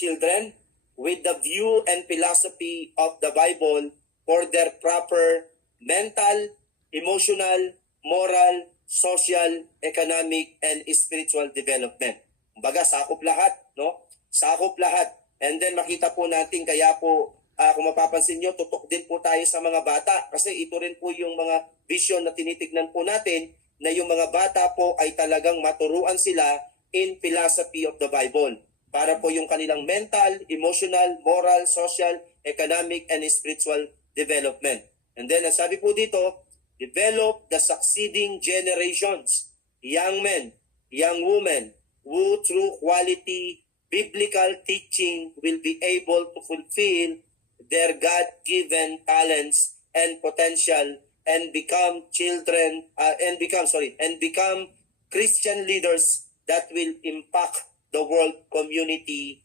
children with the view and philosophy of the Bible for their proper mental, emotional, moral, social, economic, and spiritual development. Kumbaga, sakop lahat, no? Sakop lahat. And then makita po natin, kaya po, kung mapapansin nyo, tutok din po tayo sa mga bata. Kasi ito rin po yung mga vision na tinitignan po natin, na yung mga bata po ay talagang maturuan sila in philosophy of the Bible. Para po yung kanilang mental, emotional, moral, social, economic, and spiritual development. And then, ang sabi po dito, develop the succeeding generations, young men, young women, who through quality biblical teaching will be able to fulfill their God-given talents and potential and become become Christian leaders that will impact the world community